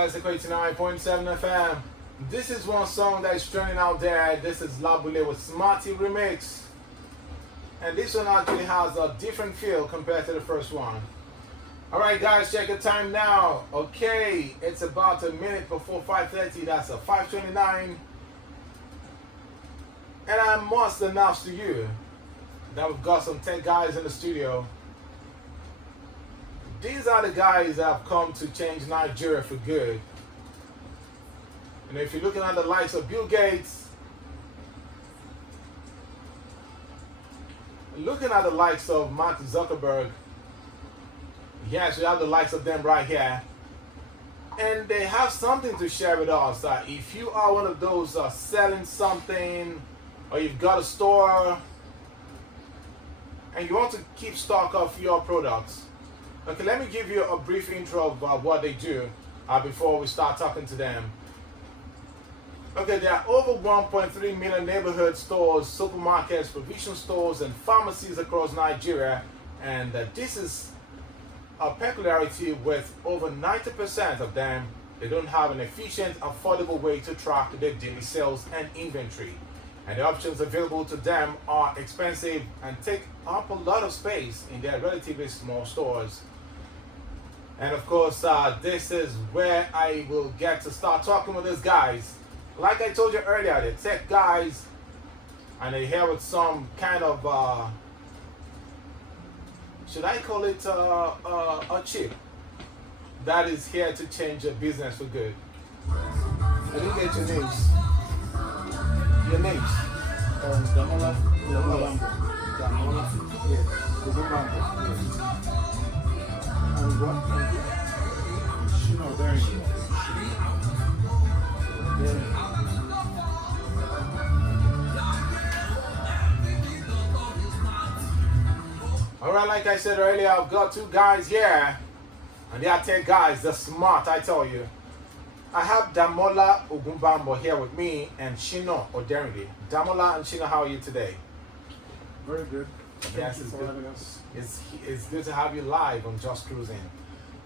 guys, Eko 89.7 FM. This is one song that is trending out there. This is Labule with Smarty Remix. And this one actually has a different feel compared to the first one. Alright guys, check the time now. Okay, it's about a minute before 5:30. That's a 5:29. And I must announce to you that we've got some tech guys in the studio. These are the guys that have come to change Nigeria for good. And if you're looking at the likes of Bill Gates, looking at the likes of Mark Zuckerberg, yes, we have the likes of them right here. And they have something to share with us. If you are one of those selling something, or you've got a store, and you want to keep stock of your products, okay, let me give you a brief intro of what they do before we start talking to them. Okay, there are over 1.3 million neighborhood stores, supermarkets, provision stores, and pharmacies across Nigeria. And this is a peculiarity with over 90% of them. They don't have an efficient, affordable way to track their daily sales and inventory. And the options available to them are expensive and take up a lot of space in their relatively small stores. And of course, this is where I will get to start talking with these guys. Like I told you earlier, the tech guys, and they're here with some kind of, should I call it a chip that is here to change your business for good. I didn't get your names. Your names? Damola. Yes. Yes. And what? Shino, there you go. Alright, like I said earlier, I've got two guys here, and they are tech guys. They're smart, I tell you. I have Damola Ogunbambo here with me and Shino Oderinde. Damola and Shino, how are you today? Very good. Yes, Thank you it's for good. having us. It's good to have you live on Just Cruising.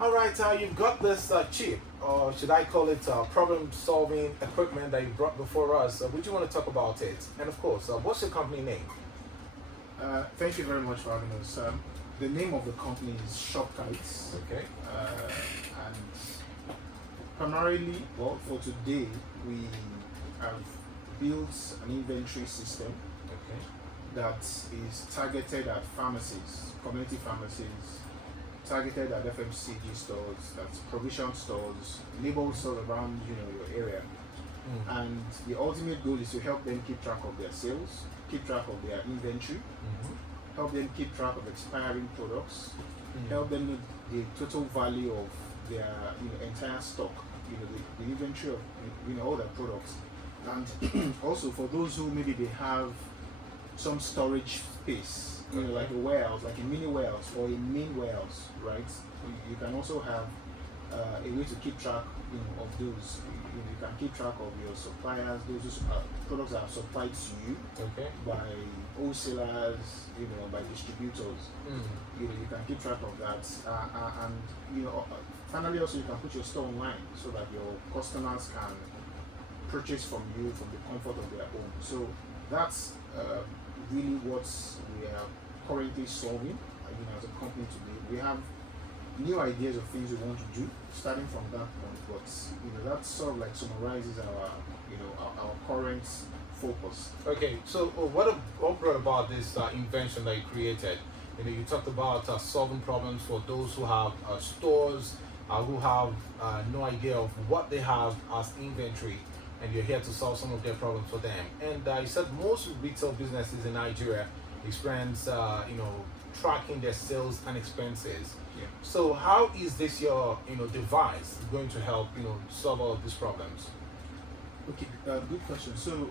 Alright, you've got this chip, or should I call it problem-solving equipment that you brought before us. Would you want to talk about it? And of course, what's your company name? Thank you very much for having us. The name of the company is Shopkite. Okay. And primarily, well, for today, we have built an inventory system Okay. that is targeted at pharmacies, community pharmacies, targeted at FMCG stores, that's provision stores, neighborhood stores around your area. And the ultimate goal is to help them keep track of their sales, keep track of their inventory, help them keep track of expiring products, help them know the total value of their entire stock, the inventory of all their products. And also for those who maybe they have some storage space, like a warehouse, like a mini warehouse or a main warehouse, right? You can also have a way to keep track of those. You can keep track of your suppliers, those products that are supplied to you by wholesalers, by distributors. You can keep track of that, and finally also you can put your store online so that your customers can purchase from you from the comfort of their home. So that's really what we are currently solving as a company today. We have new ideas of things we want to do starting from that point, but that sort of like summarizes our current focus. Okay, so what brought about this invention that you created? You talked about solving problems for those who have stores who have no idea of what they have as inventory, and you're here to solve some of their problems for them. And you said most retail businesses in Nigeria experience tracking their sales and expenses. Yeah. So how is this your device going to help solve all of these problems? Okay, good question. So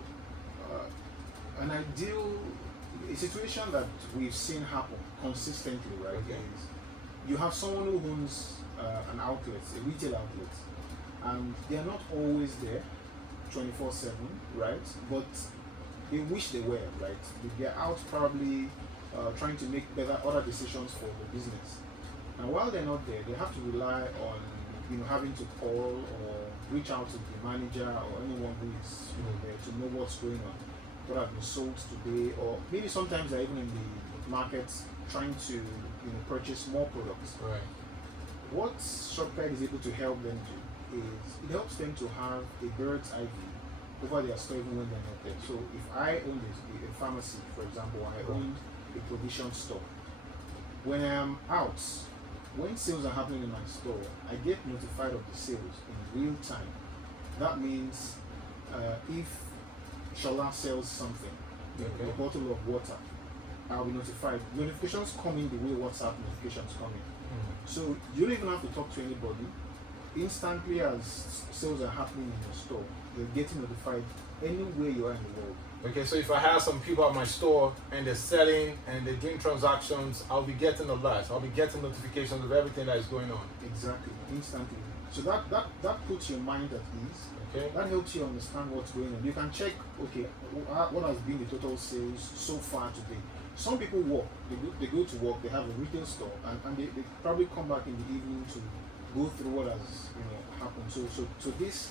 a situation that we've seen happen consistently, right, is you have someone who owns an outlet, a retail outlet, and they are not always there 24/7, right? But they wish they were, right? They're out probably trying to make better other decisions for the business. And while they're not there, they have to rely on having to call or reach out to the manager or anyone who is there to know what's going on, what has been sold today, or maybe sometimes they're even in the markets trying to purchase more products. Right. What Shopkite is able to help them do is it helps them to have a bird's eye view over their store even when they're not there. So if I own a pharmacy, for example, I own a provision store. When I'm out, when sales are happening in my store, I get notified of the sales in real time. That means if Shola sells something, a bottle of water, I'll be notified. Notifications come in the way WhatsApp notifications come in. So you don't even have to talk to anybody. Instantly as sales are happening in your store, you're getting notified anywhere you are in the world. Okay, so if I have some people at my store and they're selling and they're doing transactions, I'll be getting alerts. I'll be getting notifications of everything that is going on. Exactly, instantly. So that puts your mind at ease. Okay. That helps you understand what's going on. You can check, okay, what has been the total sales so far today. Some people work, they go to work, they have a retail store, and they probably come back in the evening to go through what has happened. So this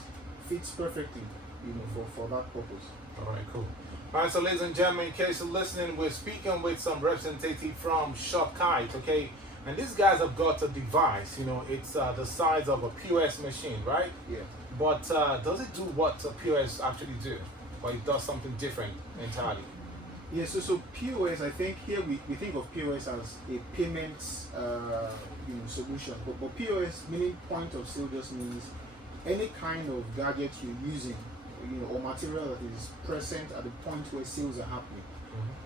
fits perfectly, for that purpose. All right, cool. All right, so ladies and gentlemen, in case you're listening, we're speaking with some representative from Shopkite, okay? And these guys have got a device, it's the size of a POS machine, right? Yeah. But does it do what a POS actually do? Or it does something different entirely? Yeah, so POS, I think here we think of POS as a payments solution. But POS, meaning point of sale, just means any kind of gadget you're using, or material that is present at the point where sales are happening.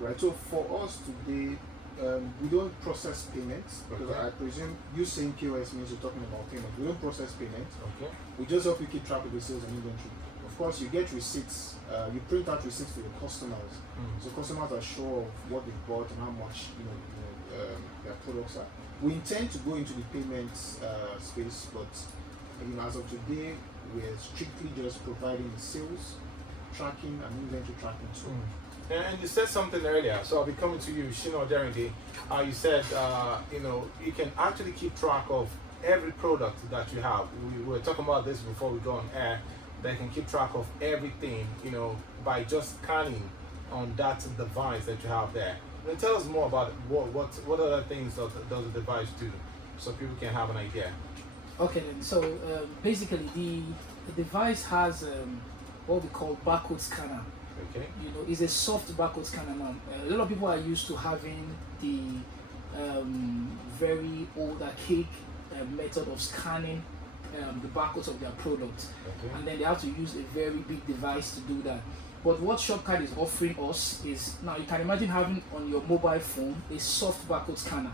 Right? So for us today, we don't process payments, because I presume you saying POS means you're talking about payments. We don't process payments. Okay. We just help you keep track of the sales and inventory. Of course, you get receipts. You print out receipts for your customers, so customers are sure of what they've bought and how much their products are. We intend to go into the payments space, but as of today, we're strictly just providing sales tracking and inventory tracking tool. And you said something earlier, so I'll be coming to you, Shino Derinde. You said you can actually keep track of every product that you have. We were talking about this before we go on air. They can keep track of everything, by just scanning on that device that you have there. And tell us more about what other things does the device do, so people can have an idea. Okay, then. So basically, the device has what we call barcode scanner. Okay. It's a soft barcode scanner now. A lot of people are used to having the very old archaic method of scanning the barcodes of their products, and then they have to use a very big device to do that. But what Shopkite is offering us is, now you can imagine having on your mobile phone a soft barcode scanner,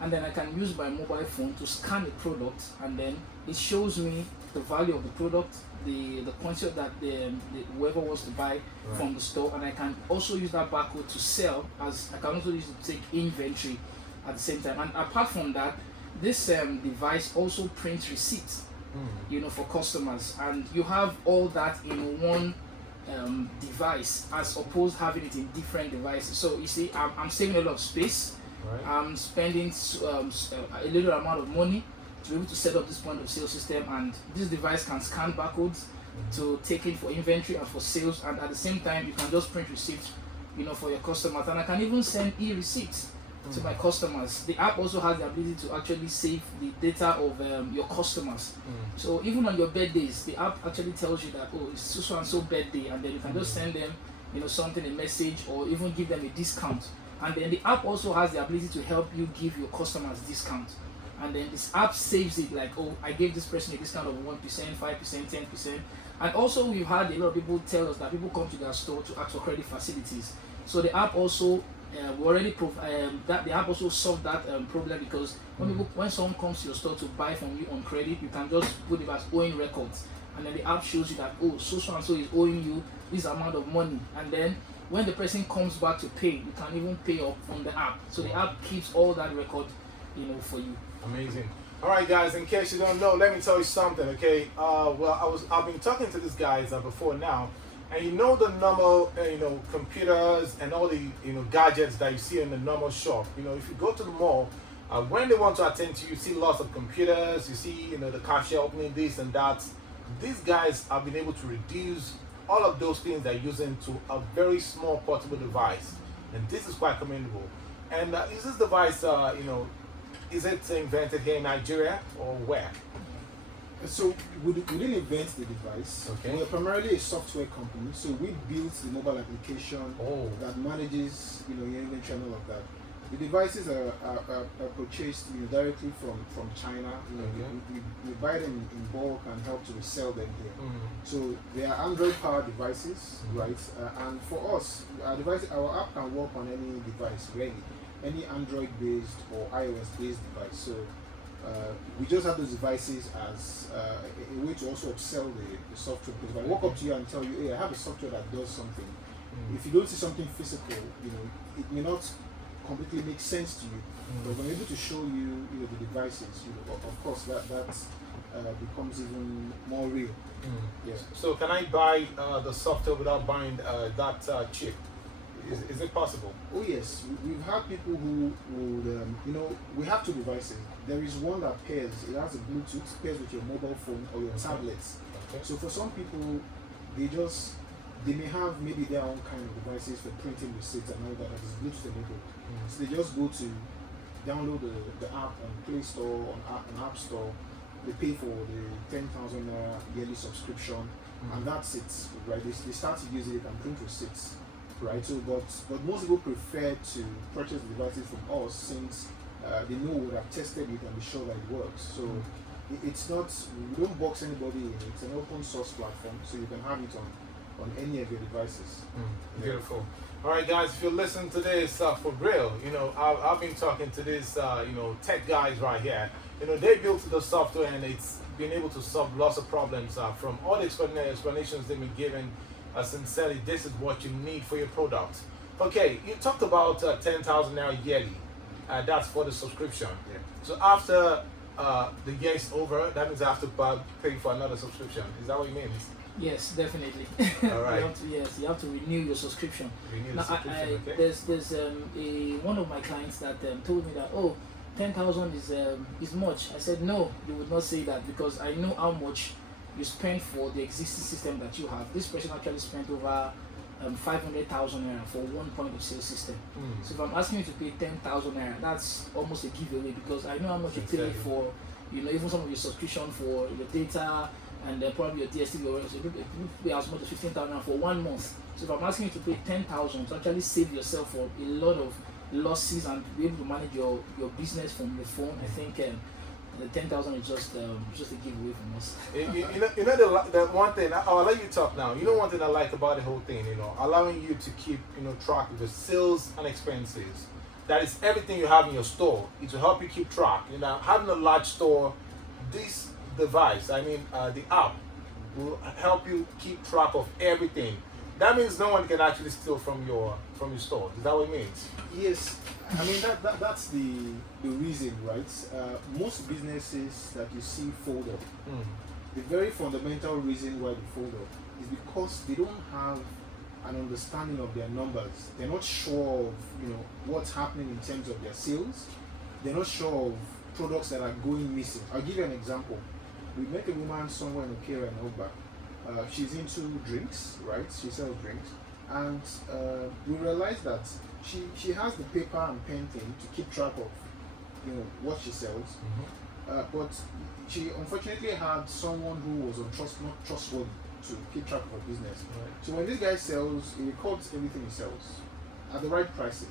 and then I can use my mobile phone to scan the product, and then it shows me the value of the product, the quantity that whoever wants to buy from the store, and I can also use that barcode to sell, as I can also use it to take inventory at the same time. And apart from that, this device also prints receipts, for customers, and you have all that in one device, as opposed to having it in different devices. So you see, I'm saving a lot of space. Right. I'm spending a little amount of money to be able to set up this point of sale system, and this device can scan barcodes to take it for inventory and for sales, and at the same time you can just print receipts for your customers, and I can even send e-receipts to my customers. The app also has the ability to actually save the data of your customers. So even on your birthdays, the app actually tells you that, it's so and so birthday, and then you can just send them something, a message, or even give them a discount. And then the app also has the ability to help you give your customers discount. And then this app saves it like, I gave this person a discount of 1%, 5%, 10%. And also we've had a lot of people tell us that people come to their store to ask for credit facilities. So the app also, we already that the app also solved that problem, because when someone comes to your store to buy from you on credit, you can just put it as owing records. And then the app shows you that, so and so is owing you this amount of money. And then when the person comes back to pay, you can even pay up on the app. So the app keeps all that record, for you. Amazing. All right, guys. In case you don't know, let me tell you something. Okay. I've been talking to these guys before now, and the normal, computers and all the gadgets that you see in the normal shop. If you go to the mall, When they want to attend to you, see lots of computers, you see, the cashier opening this and that. These guys have been able to reduce all of those things they're using to a very small portable device, and this is quite commendable. And is this device, is it invented here in Nigeria or where? So we didn't invent the device. Okay. We're primarily a software company, so we built the mobile application that manages, your inventory and all of that. The devices are purchased directly from China. We buy them in bulk and help to resell them here. So they are Android-powered devices, right? And for us, our app can work on any device, really, any Android-based or iOS-based device. So we just have those devices as a way to also upsell the software. Because if I walk up to you and tell you, hey, I have a software that does something, if you don't see something physical, it may not completely make sense to you. But when I'm able to show you, the devices, of course that becomes even more real. Yeah. So can I buy the software without buying that chip? Is it possible? Oh yes, we've had people who would, we have two devices. There is one that pairs, it has a Bluetooth, pairs with your mobile phone or your tablets. Okay. So for some people, they may have maybe their own kind of devices for printing receipts and all that is Bluetooth enabled. So they just go to download the app on Play Store, on App Store. They pay for the 10,000 yearly subscription, and that's it, right? They start to use it and print receipts, right? So, but most people prefer to purchase the devices from us since they know we have tested it and be sure that it works. So it's not, we don't box anybody in. It's an open source platform, so you can have it on any of your devices. Beautiful. All right, guys, if you listen to this for real, I've been talking to these, tech guys right here. They built the software and it's been able to solve lots of problems from all the explanations they've been given. Sincerely, this is what you need for your product. Okay, you talked about 10,000 naira yearly. That's for the subscription. Yeah. So after the year is over, that means I have to pay for another subscription. Is that what it means? Yes, definitely. All right. you have to renew your subscription. Renew the Now, subscription, okay. There's one of my clients that told me that 10,000 is much. I said no, you would not say that because I know how much you spend for the existing system that you have. This person actually spent over 500,000 naira for one point of sale system. So if I'm asking you to pay 10,000 naira, that's almost a giveaway because I know how much you pay for, even some of your subscription for your data and probably your DSTV or so you pay as much as 15,000 for 1 month. So if I'm asking you to pay 10,000 to actually save yourself for a lot of losses and be able to manage your business from your phone, I think the 10,000 is just a giveaway from us. The one thing I'll let you talk now. One thing I like about the whole thing, allowing you to keep track of your sales and expenses. That is everything you have in your store. It will help you keep track. Having a large store, this device, the app, will help you keep track of everything. That means no one can actually steal from your store. Is that what it means? Yes, that's the reason, right? Most businesses that you see fold up, the very fundamental reason why they fold up is because they don't have an understanding of their numbers. They're not sure of what's happening in terms of their sales. They're not sure of products that are going missing. I'll give you an example. We met a woman somewhere in Okera and Oba. She's into drinks, right? She sells drinks, and we realized that she has the paper and pen thing to keep track of what she sells, but she unfortunately had someone who was not trustworthy to keep track of her business. Right. So when this guy sells, he records everything he sells at the right prices,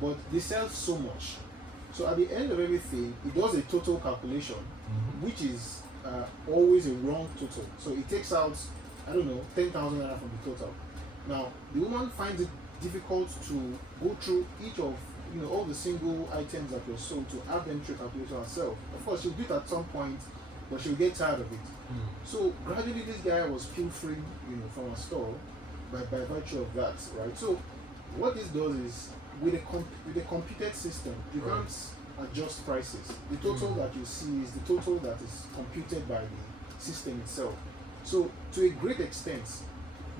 but they sell so much. So at the end of everything, he does a total calculation, which is always a wrong total. So it takes out, 10,000 naira from the total. Now, the woman finds it difficult to go through each of all the single items that were sold to have them through calculation herself. Of course, she'll do it at some point, but she'll get tired of it. So gradually, this guy was pilfering, from our store by virtue of that, right? So what this does is, with a computed system, you can't adjust prices. The total that you see is the total that is computed by the system itself. So to a great extent,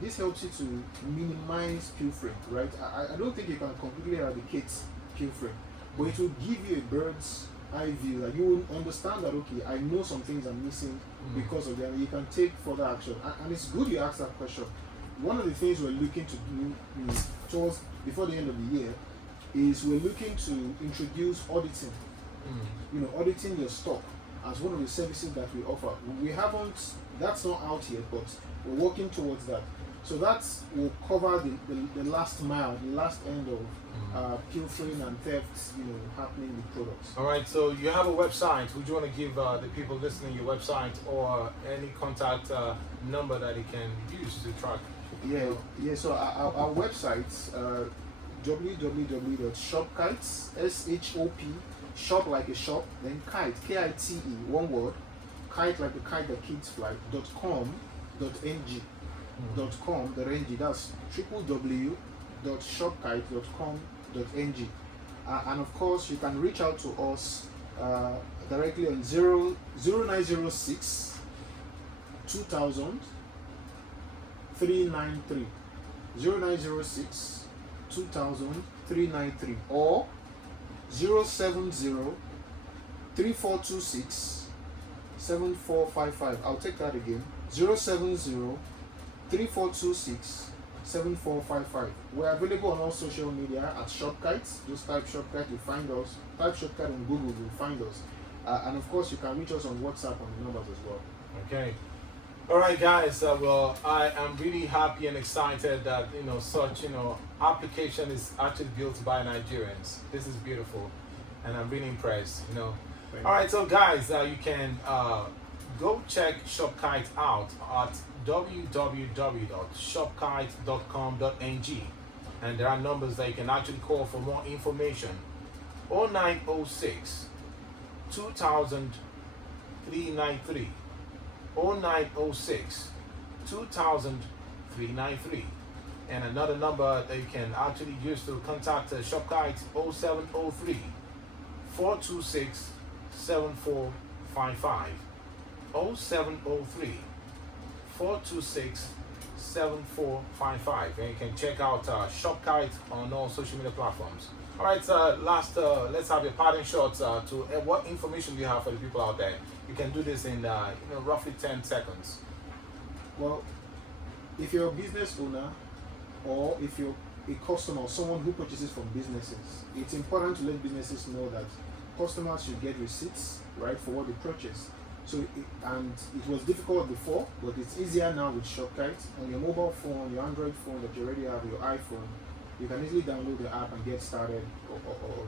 this helps you to minimize pilfering, right? I don't think you can completely eradicate pilfering, but it will give you a bird's eye view. Like you will understand that, okay, I know some things I'm missing because of that, and you can take further action. And it's good you asked that question. One of the things we're looking to do towards before the end of the year is we're looking to introduce auditing. You know, auditing your stock as one of the services that we offer. We haven't, that's not out yet, but we're working towards that. So that will cover the last mile, the last end of pilfering and thefts, you know, happening with products. All right, so you have a website. Would you want to give the people listening your website or any contact number that they can use to track? Yeah. So our website, www.shopkite, SHOP, shop like a shop, then kite, KITE, one word, kite like a kite that kids fly, .com.ng, that's www.shopkite.com.ng. And of course, you can reach out to us directly on 0906 2000 393, 0906 2000 393, or 070 3426 7455. I'll take that again. 070 3426 7455. We're available on all social media at Shopkite. Just type Shopkite, you'll find us. Type Shopkite on Google, you'll find us. And of course, you can reach us on WhatsApp on the numbers as well. Okay. All right, guys. Well, I am really happy and excited that such application is actually built by Nigerians. This is beautiful, and I'm really impressed. All right, so guys, you can go check Shopkite out at www.shopkite.com.ng, and there are numbers that you can actually call for more information. 0906 2000 393. 0906 2000 393, and another number that you can actually use to contact Shopkite, 0703 426 7455. 0703 426 7455, and you can check out Shopkite on all social media platforms. All right, let's have your parting shots to what information do you have for the people out there. You can do this in roughly 10 seconds. Well, if you're a business owner or if you're a customer or someone who purchases from businesses, it's important to let businesses know that customers should get receipts, right, for what they purchase. So, it was difficult before, but it's easier now with Shopkite. On your mobile phone, your Android phone that you already have, your iPhone, you can easily download the app and get started or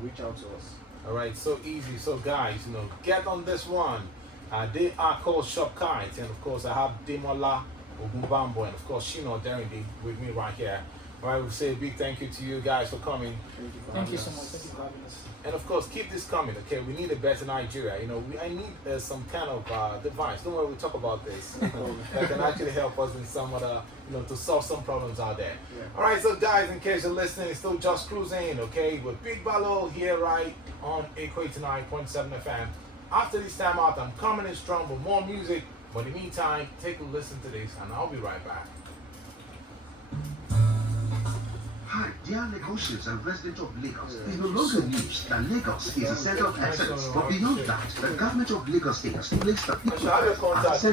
reach out to us. All right, so easy. So guys, get on this one. They are called Shopkite, and of course I have Demola Ogunbambo, and of course Shino Derindi with me right here. All right, we'll say a big thank you to you guys for coming. Thank you so much. Thank you for having us. And of course, keep this coming, okay? We need a better Nigeria. I need some kind of device. Don't worry, we'll talk about this. That can actually help us in some other, to solve some problems out there. Yeah. All right, so guys, in case you're listening, it's still just cruising, okay? With Big Ballo here, right on Eko 89.7 FM. After this time out, I'm coming in strong with more music. But in the meantime, take a listen to this, and I'll be right back. Hi, dear Lagosians and residents of Lagos. It's no longer news that Lagos is a center of excellence, but beyond that, the government of Lagos State has placed the people at the center.